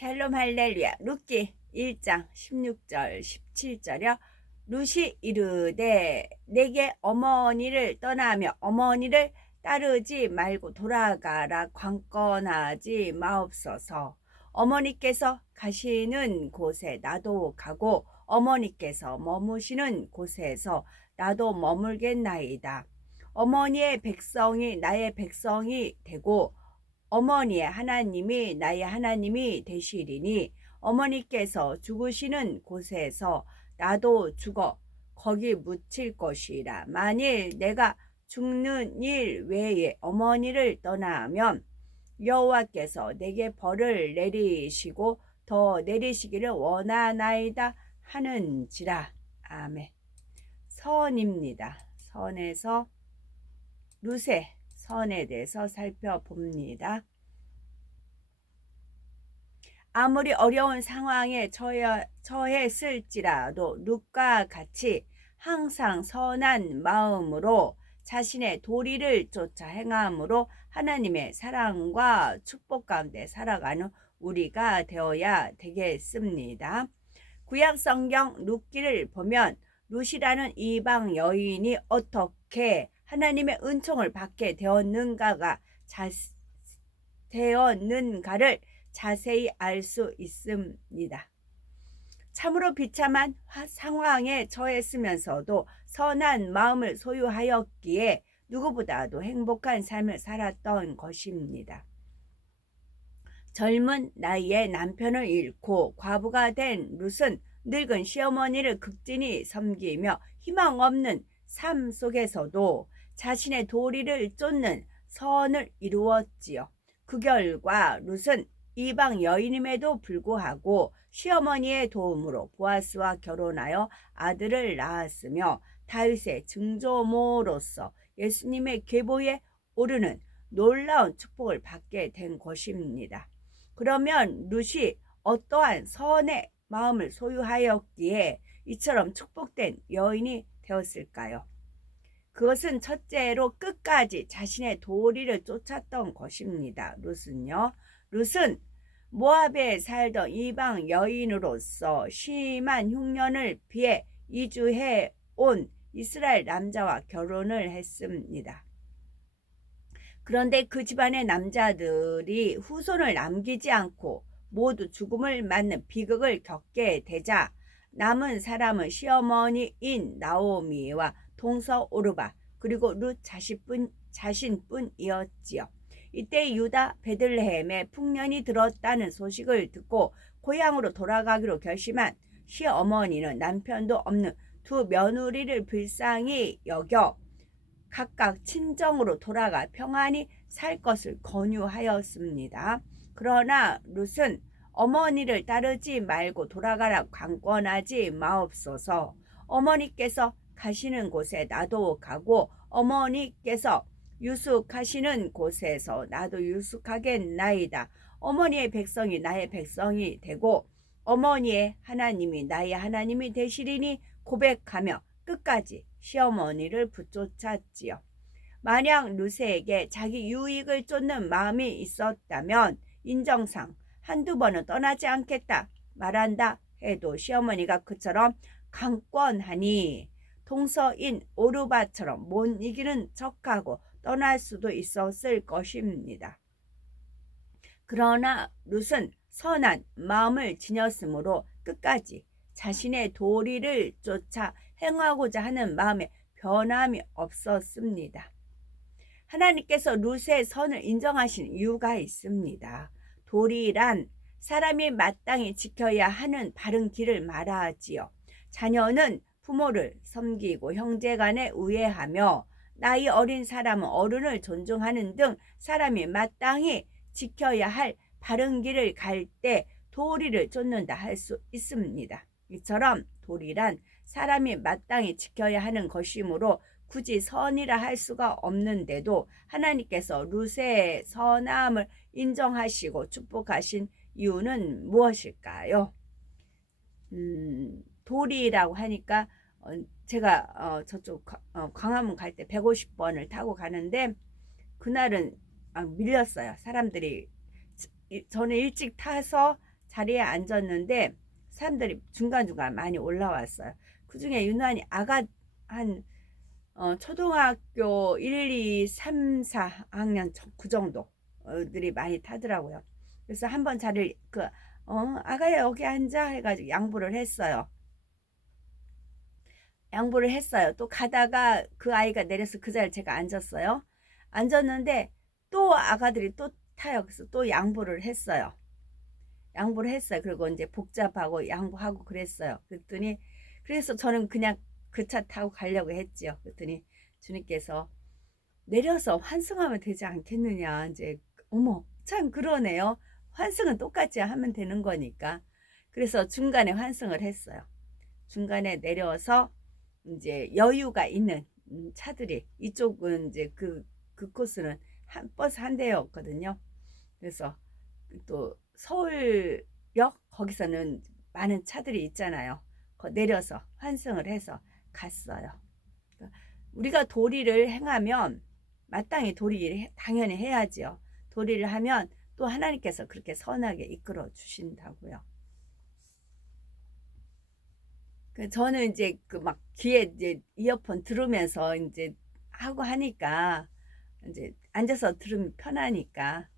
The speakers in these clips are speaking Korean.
샬롬 할렐루야. 룻기 1장 16절 17절이요. 룻이 이르되 내게 어머니를 떠나며 어머니를 따르지 말고 돌아가라 관건하지 마옵소서. 어머니께서 가시는 곳에 나도 가고 어머니께서 머무시는 곳에서 나도 머물겠나이다. 어머니의 백성이 나의 백성이 되고 어머니의 하나님이 나의 하나님이 되시리니 어머니께서 죽으시는 곳에서 나도 죽어 거기 묻힐 것이라. 만일 내가 죽는 일 외에 어머니를 떠나면 여호와께서 내게 벌을 내리시고 더 내리시기를 원하나이다 하는지라. 아멘. 선입니다. 선에서 룻의 선에 대해서 살펴봅니다. 아무리 어려운 상황에 처했을지라도 룻과 같이 항상 선한 마음으로 자신의 도리를 쫓아 행함으로 하나님의 사랑과 축복 가운데 살아가는 우리가 되어야 되겠습니다. 구약 성경 룻기를 보면 룻이라는 이방 여인이 어떻게 하나님의 은총을 받게 되었는가를 자세히 알 수 있습니다. 참으로 비참한 상황에 처했으면서도 선한 마음을 소유하였기에 누구보다도 행복한 삶을 살았던 것입니다. 젊은 나이에 남편을 잃고 과부가 된 룻은 늙은 시어머니를 극진히 섬기며 희망 없는 삶 속에서도 자신의 도리를 쫓는 선을 이루었지요. 그 결과 룻은 이방 여인임에도 불구하고 시어머니의 도움으로 보아스와 결혼하여 아들을 낳았으며 다윗의 증조모로서 예수님의 계보에 오르는 놀라운 축복을 받게 된 것입니다. 그러면 룻이 어떠한 선의 마음을 소유하였기에 이처럼 축복된 여인이 되었을까요? 그것은 첫째로 끝까지 자신의 도리를 쫓았던 것입니다. 룻은 모압에 살던 이방 여인으로서 심한 흉년을 피해 이주해 온 이스라엘 남자와 결혼을 했습니다. 그런데 그 집안의 남자들이 후손을 남기지 않고 모두 죽음을 맞는 비극을 겪게 되자 남은 사람은 시어머니인 나오미와 동서 오르바 그리고 룻 자신뿐이었지요. 이때 유다 베들레헴에 풍년이 들었다는 소식을 듣고 고향으로 돌아가기로 결심한 시어머니는 남편도 없는 두 며느리를 불쌍히 여겨 각각 친정으로 돌아가 평안히 살 것을 권유하였습니다. 그러나 룻은 어머니를 따르지 말고 돌아가라 강권하지 마옵소서. 어머니께서 가시는 곳에 나도 가고 어머니께서 유숙하시는 곳에서 나도 유숙하겠나이다. 어머니의 백성이 나의 백성이 되고 어머니의 하나님이 나의 하나님이 되시리니 고백하며 끝까지 시어머니를 붙쫓았지요. 만약 룻에게 자기 유익을 쫓는 마음이 있었다면 인정상 한두 번은 떠나지 않겠다 말한다 해도 시어머니가 그처럼 강권하니 동서인 오르바처럼 못 이기는 척하고 떠날 수도 있었을 것입니다. 그러나 룻은 선한 마음을 지녔으므로 끝까지 자신의 도리를 쫓아 행하고자 하는 마음에 변함이 없었습니다. 하나님께서 룻의 선을 인정하신 이유가 있습니다. 도리란 사람이 마땅히 지켜야 하는 바른 길을 말하지요. 자녀는 부모를 섬기고 형제간에 우애하며 나이 어린 사람은 어른을 존중하는 등 사람이 마땅히 지켜야 할 바른 길을 갈 때 도리를 쫓는다 할 수 있습니다. 이처럼 도리란 사람이 마땅히 지켜야 하는 것이므로 굳이 선이라 할 수가 없는데도 하나님께서 룻의 선함을 인정하시고 축복하신 이유는 무엇일까요? 도리라고 하니까 제가 저쪽 광화문 갈 때 150번을 타고 가는데 그날은 밀렸어요. 사람들이 저는 일찍 타서 자리에 앉았는데 사람들이 중간중간 많이 올라왔어요. 그중에 유난히 아가 한 초등학교 1, 2, 3, 4학년 그 정도들이 많이 타더라고요. 그래서 한번 자리를 아가야 여기 앉아 해가지고 양보를 했어요. 양보를 했어요. 또 가다가 그 아이가 내려서 그 자리에 제가 앉았어요. 앉았는데 또 아가들이 또 타요. 그래서 또 양보를 했어요. 양보를 했어요. 그리고 이제 복잡하고 양보하고 그랬어요. 그랬더니 그래서 저는 그냥 그 차 타고 가려고 했지요. 그랬더니 주님께서 내려서 환승하면 되지 않겠느냐. 이제 어머 참 그러네요. 환승은 똑같이 하면 되는 거니까. 그래서 중간에 환승을 했어요. 중간에 내려서 이제 여유가 있는 차들이 이쪽은 이제 그 코스는 버스 한 대였거든요. 그래서 또 서울역 거기서는 많은 차들이 있잖아요. 내려서 환승을 해서 갔어요. 우리가 도리를 행하면 마땅히 도리를 당연히 해야지요. 도리를 하면 또 하나님께서 그렇게 선하게 이끌어 주신다고요. 저는 이제 막 귀에 이제 이어폰 들으면서 이제 하고 하니까 이제 앉아서 들으면 편하니까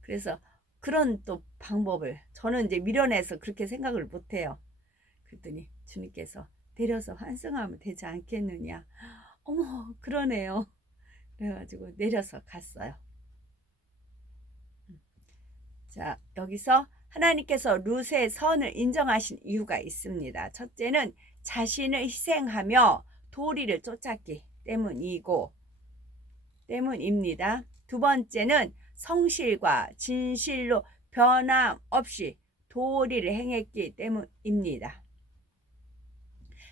그래서 그런 또 방법을 저는 이제 미련해서 그렇게 생각을 못해요. 그랬더니 주님께서 내려서 환승하면 되지 않겠느냐. 어머 그러네요. 그래가지고 내려서 갔어요. 자 여기서 하나님께서 룻의 선을 인정하신 이유가 있습니다. 첫째는 자신을 희생하며 도리를 쫓았기 때문입니다. 두 번째는 성실과 진실로 변함없이 도리를 행했기 때문입니다.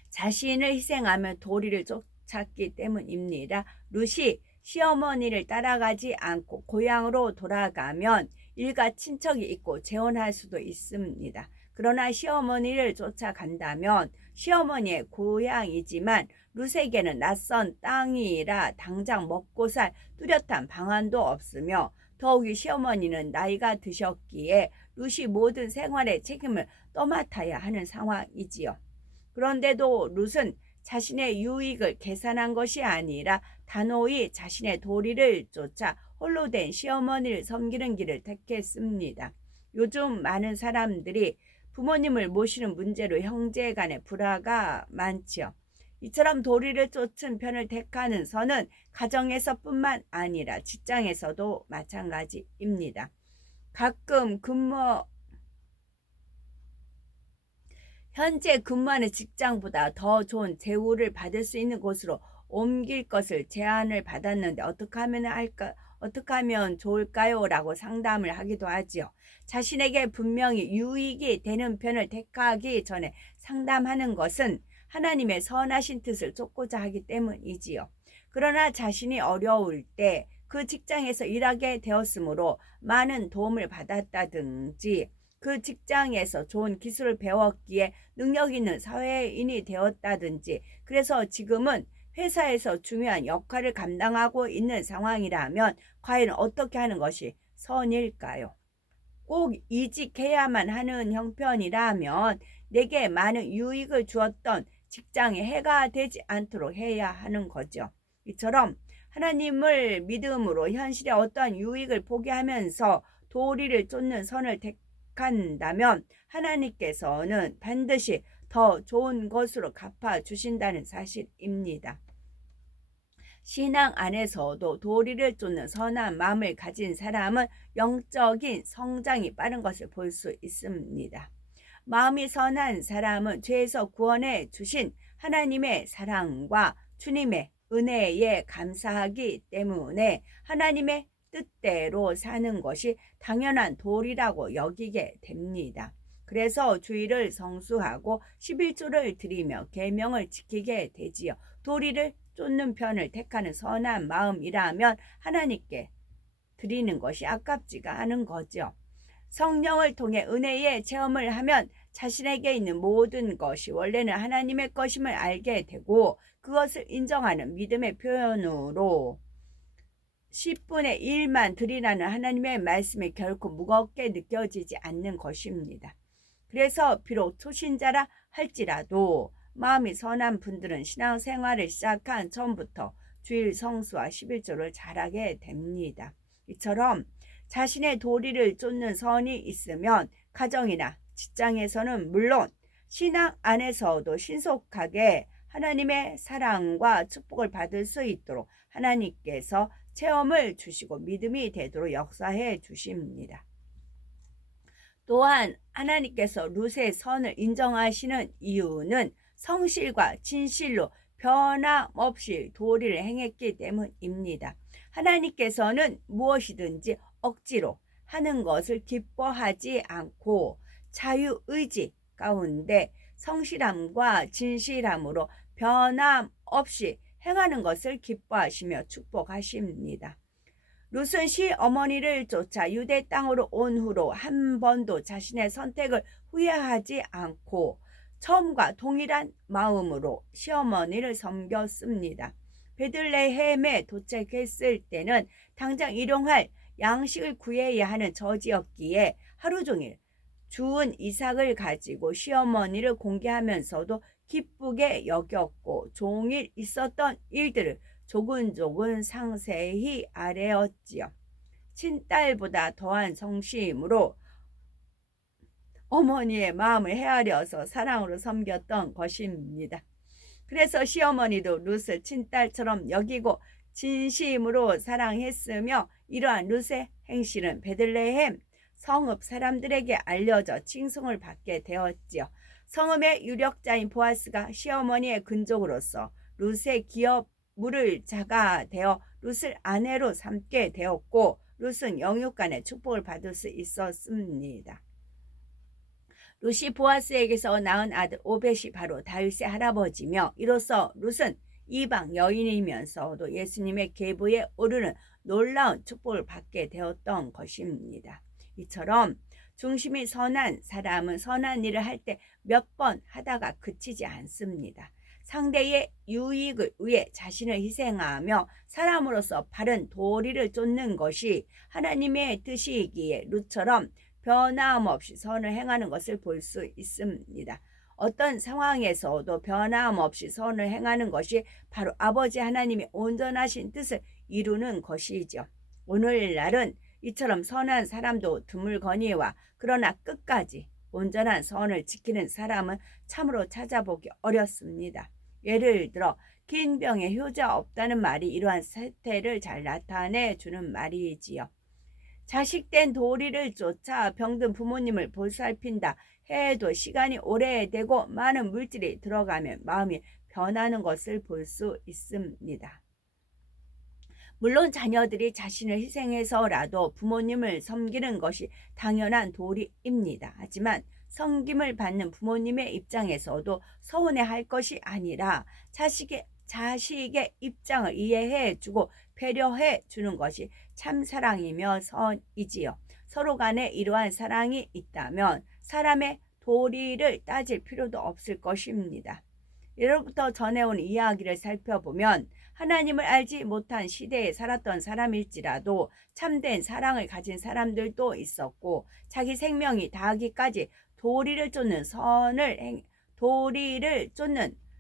자신을 희생하며 도리를 쫓았기 때문입니다. 룻이 시어머니를 따라가지 않고 고향으로 돌아가면 일가 친척이 있고 재혼할 수도 있습니다. 그러나 시어머니를 쫓아간다면 시어머니의 고향이지만 룻에게는 낯선 땅이라 당장 먹고 살 뚜렷한 방안도 없으며 더욱이 시어머니는 나이가 드셨기에 룻이 모든 생활의 책임을 떠맡아야 하는 상황이지요. 그런데도 룻은 자신의 유익을 계산한 것이 아니라 단호히 자신의 도리를 쫓아 홀로 된 시어머니를 섬기는 길을 택했습니다. 요즘 많은 사람들이 부모님을 모시는 문제로 형제 간의 불화가 많지요. 이처럼 도리를 쫓은 편을 택하는 선은 가정에서뿐만 아니라 직장에서도 마찬가지입니다. 가끔 현재 근무하는 직장보다 더 좋은 대우를 받을 수 있는 곳으로 옮길 것을 제안을 받았는데 어떻게 하면 좋을까요? 라고 상담을 하기도 하지요. 자신에게 분명히 유익이 되는 편을 택하기 전에 상담하는 것은 하나님의 선하신 뜻을 쫓고자 하기 때문이지요. 그러나 자신이 어려울 때 그 직장에서 일하게 되었으므로 많은 도움을 받았다든지 그 직장에서 좋은 기술을 배웠기에 능력 있는 사회인이 되었다든지 그래서 지금은 회사에서 중요한 역할을 감당하고 있는 상황이라면 과연 어떻게 하는 것이 선일까요? 꼭 이직해야만 하는 형편이라면 내게 많은 유익을 주었던 직장에 해가 되지 않도록 해야 하는 거죠. 이처럼 하나님을 믿음으로 현실의 어떠한 유익을 포기하면서 도리를 쫓는 선을 택한다면 하나님께서는 반드시 더 좋은 것으로 갚아주신다는 사실입니다. 신앙 안에서도 도리를 쫓는 선한 마음을 가진 사람은 영적인 성장이 빠른 것을 볼 수 있습니다. 마음이 선한 사람은 죄에서 구원해 주신 하나님의 사랑과 주님의 은혜에 감사하기 때문에 하나님의 뜻대로 사는 것이 당연한 도리라고 여기게 됩니다. 그래서 주일을 성수하고 11조를 드리며 계명을 지키게 되지요. 도리를 쫓는 편을 택하는 선한 마음이라면 하나님께 드리는 것이 아깝지가 않은 거죠. 성령을 통해 은혜의 체험을 하면 자신에게 있는 모든 것이 원래는 하나님의 것임을 알게 되고 그것을 인정하는 믿음의 표현으로 10분의 1만 드리라는 하나님의 말씀이 결코 무겁게 느껴지지 않는 것입니다. 그래서 비록 초신자라 할지라도 마음이 선한 분들은 신앙생활을 시작한 처음부터 주일 성수와 11조를 잘하게 됩니다. 이처럼 자신의 도리를 쫓는 선이 있으면 가정이나 직장에서는 물론 신앙 안에서도 신속하게 하나님의 사랑과 축복을 받을 수 있도록 하나님께서 체험을 주시고 믿음이 되도록 역사해 주십니다. 또한 하나님께서 룻의 선을 인정하시는 이유는 성실과 진실로 변함없이 도리를 행했기 때문입니다. 하나님께서는 무엇이든지 억지로 하는 것을 기뻐하지 않고 자유의지 가운데 성실함과 진실함으로 변함없이 행하는 것을 기뻐하시며 축복하십니다. 룻은 시어머니를 쫓아 유대 땅으로 온 후로 한 번도 자신의 선택을 후회하지 않고 처음과 동일한 마음으로 시어머니를 섬겼습니다. 베들레헴에 도착했을 때는 당장 일용할 양식을 구해야 하는 처지였기에 하루 종일 주운 이삭을 가지고 시어머니를 공개하면서도 기쁘게 여겼고 종일 있었던 일들을 조근조근 상세히 아뢰었지요. 친딸보다 더한 성심으로 어머니의 마음을 헤아려서 사랑으로 섬겼던 것입니다. 그래서 시어머니도 룻을 친딸처럼 여기고 진심으로 사랑했으며 이러한 룻의 행실은 베들레헴 성읍 사람들에게 알려져 칭송을 받게 되었지요. 성읍의 유력자인 보아스가 시어머니의 근족으로서 룻의 기업 물을 자가 되어 룻을 아내로 삼게 되었고 룻은 영육간의 축복을 받을 수 있었습니다. 룻이 보아스에게서 낳은 아들 오벳이 바로 다윗의 할아버지며 이로써 룻은 이방 여인이면서도 예수님의 계보에 오르는 놀라운 축복을 받게 되었던 것입니다. 이처럼 중심이 선한 사람은 선한 일을 할 때 몇 번 하다가 그치지 않습니다. 상대의 유익을 위해 자신을 희생하며 사람으로서 바른 도리를 쫓는 것이 하나님의 뜻이기에 룻처럼 변함없이 선을 행하는 것을 볼 수 있습니다. 어떤 상황에서도 변함없이 선을 행하는 것이 바로 아버지 하나님의 온전하신 뜻을 이루는 것이죠. 오늘날은 이처럼 선한 사람도 드물거니와 그러나 끝까지 온전한 선을 지키는 사람은 참으로 찾아보기 어렵습니다. 예를 들어 긴 병에 효자 없다는 말이 이러한 세태를 잘 나타내 주는 말이지요. 자식된 도리를 쫓아 병든 부모님을 보살핀다 해도 시간이 오래되고 많은 물질이 들어가면 마음이 변하는 것을 볼 수 있습니다. 물론 자녀들이 자신을 희생해서라도 부모님을 섬기는 것이 당연한 도리입니다. 하지만 섬김을 받는 부모님의 입장에서도 서운해할 것이 아니라 자식의 입장을 이해해주고 배려해주는 것이 참 사랑이며 선이지요. 서로 간에 이러한 사랑이 있다면 사람의 도리를 따질 필요도 없을 것입니다. 예로부터 전해온 이야기를 살펴보면 하나님을 알지 못한 시대에 살았던 사람일지라도 참된 사랑을 가진 사람들도 있었고 자기 생명이 다하기까지 도리를 쫓는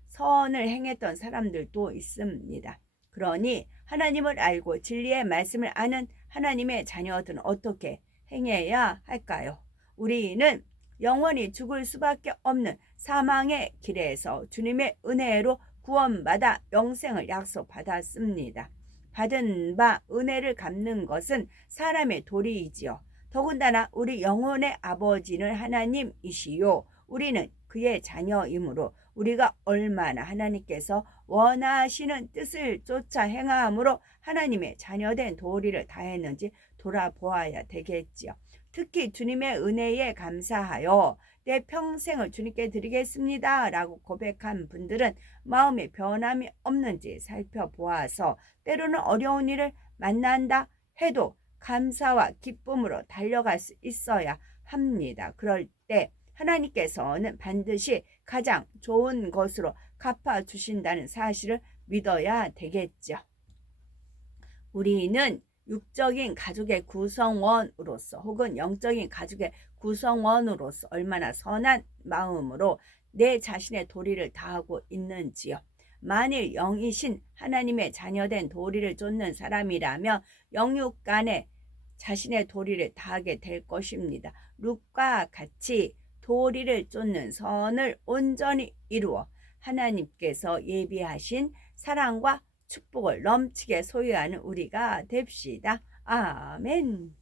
선을 행했던 사람들도 있습니다. 그러니 하나님을 알고 진리의 말씀을 아는 하나님의 자녀들은 어떻게 행해야 할까요? 우리는 영원히 죽을 수밖에 없는 사망의 길에서 주님의 은혜로 구원받아 영생을 약속받았습니다. 받은 바 은혜를 갚는 것은 사람의 도리이지요. 더군다나 우리 영혼의 아버지는 하나님이시요 우리는 그의 자녀이므로 우리가 얼마나 하나님께서 원하시는 뜻을 쫓아 행함으로 하나님의 자녀된 도리를 다했는지 돌아보아야 되겠지요. 특히 주님의 은혜에 감사하여 내 평생을 주님께 드리겠습니다 라고 고백한 분들은 마음에 변함이 없는지 살펴보아서 때로는 어려운 일을 만난다 해도 감사와 기쁨으로 달려갈 수 있어야 합니다. 그럴 때 하나님께서는 반드시 가장 좋은 것으로 갚아주신다는 사실을 믿어야 되겠죠. 우리는 육적인 가족의 구성원으로서 혹은 영적인 가족의 구성원으로서 얼마나 선한 마음으로 내 자신의 도리를 다하고 있는지요. 만일 영이신 하나님의 자녀된 도리를 쫓는 사람이라면 영육 간에 자신의 도리를 다하게 될 것입니다. 룻과 같이 도리를 쫓는 선을 온전히 이루어 하나님께서 예비하신 사랑과 축복을 넘치게 소유하는 우리가 됩시다. 아멘.